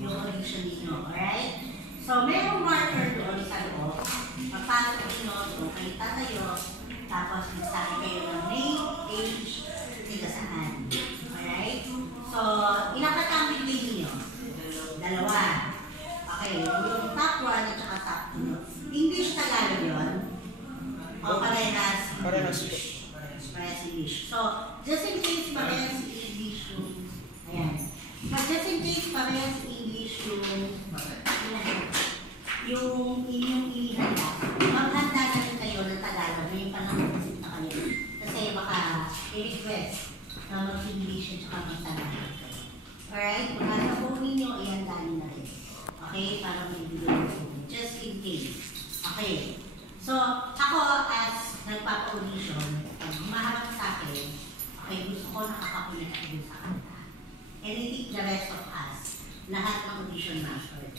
yung audition ninyo. Alright? So, merong marker doon sa loob. Papasok ninyo doon kayo tatayo. Tapos, magsabi kayo ng name, age, tiga saan. Alright? So, ilang katambig din ninyo? Dalawa. Okay. Yung top 1 at saka top 2. English, Tagalog yun? O parehas? Parehas. Parehas English. So, just in case parehas English yung... Ayan. But just in case parehas English yung inyong inihanda, maghanda na rin kayo ng Tagalog. Ngayon pa lang mag-isip na kayo. Kasi baka i-request na mag-English at saka mag-Tagalog. Alright? Kung nasa phone ninyo, ihanda nyo na rin. Okay? Para may video. Just in case. Okay. So, ako as nagpapa-audition, pag humaharap sa akin, okay, gusto ko nakakakulit ako dun sa kanta. And I think the rest of us, lahat ng audition master.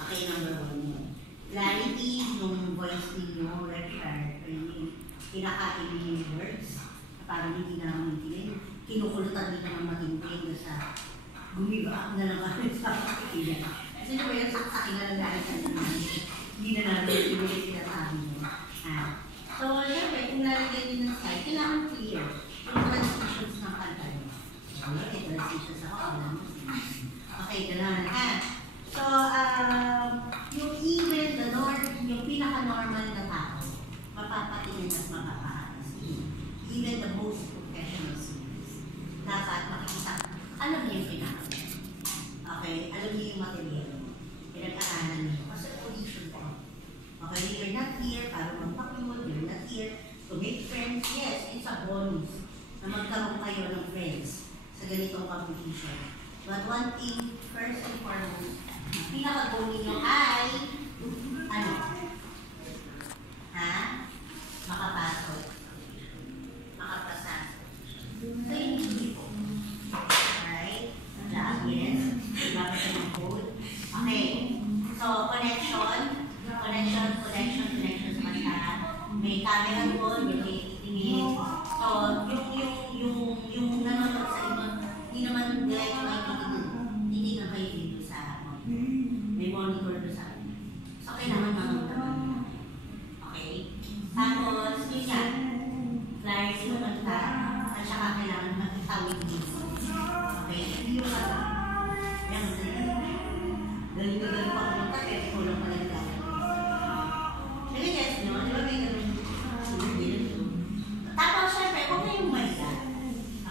Okay, number 1 yun. Clarity, yung voice ninyo, record, yung kinakain niyo yung words, parang hindi na naman maintindihan. Kinukulutan dito ng matindi sa gumiba na lang kami sa pakikilan. Kasi nyo ba yung saksakin na lang dahil sa hindi na namin sinulit sila sa amin. So, syempre, kung lalagyan din ng slide, kailangan clear yung transitions ng kanta nyo. Okay, transitions ako, alam mo. Okay, gano'n. So, yung even the yung pinaka-normal na tao, mapapatingin at mapapaalas. Even the most professional singers. Dapat makikita, alam niyo yung pinaka-normal. Okay, alam niyo yung material. Pinag-aralan niyo. Kasi audition ko. Okay, you're not here para magpakimod, you're not here to make friends. Yes, it's a bonus na magkaroon kayo ng friends sa ganitong competition. But one thing, first and foremost, pinaka-goal ninyo ay, ano? Makapasok. Makapasa. So, yun yung po. Alright? Yes. Dapat ka ng code. Okay. So, connection sa kanta. May camera doon, may titingin. So, yung nanonood sa inyo, hindi naman like hindi na kayo dito sa may monitor doon sa akin. So, kailangan mamagdaman. Okay? Tapos, yun yan. Flyers yung kanta, at saka kailangan magtawid dito. Okay? Hindi yung kanta. Yan, galing pa kumanta, pero kulang pa lang lang. Nag-guess nyo? Di ba may ganun? Tapos, syempre, huwag na yung maliga.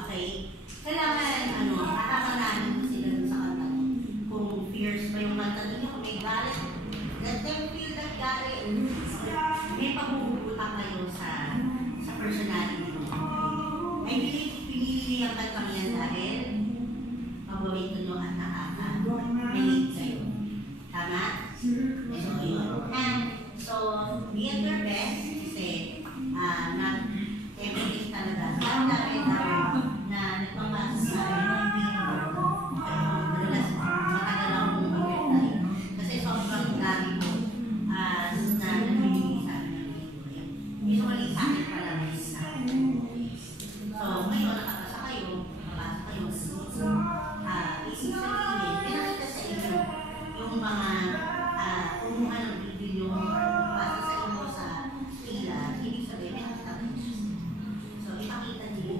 Okay? Kailangan, nakakalanin sila dun sa kanta. Kung fierce pa yung kanta ninyo, kung may galit, let them feel that galit. May pagbubutak kayo sa personality mo. I believe, pinili ang kantang yan dahil paborito nyo at nakaka-relate kayo. Tama? So, yun. So, be at your best kasi not everything talaga. Parang dahil na nagpapasa sa madalas matagal akong mag-reply. Kasi sobrang dami mo na nabibigay sa akin ng video. Usually sa akin pala rin sa akin. So, ngayon nakapasa kayo, nakapasa kayo isip sa email, pinakita sa inyo yung mga kumuha ng video pasa sa inyo sa pila, ibig sabihin, may nakita kayo. So, ipakita niyo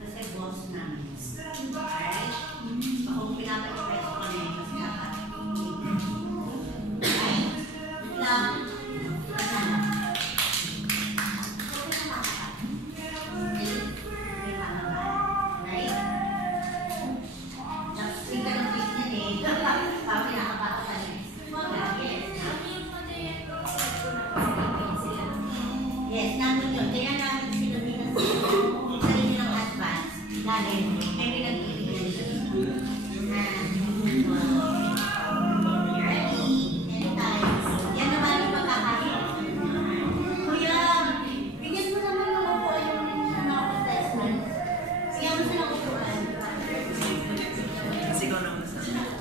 kasi boss namin. Alright? So, kung pinapa-impress ko na yun, mas dapat. Alright? Good lang. Yes, namin yun. Kaya namin sila sarili ng advance. Dahil may pinag-ibigyan sila. Ready? Anytime. Yan naman yung pagkakaroon. Kuya, bigyan mo naman ng upo yung contestant. Siya mo silang upuan. Kasi ikaw naman sa Jamaica.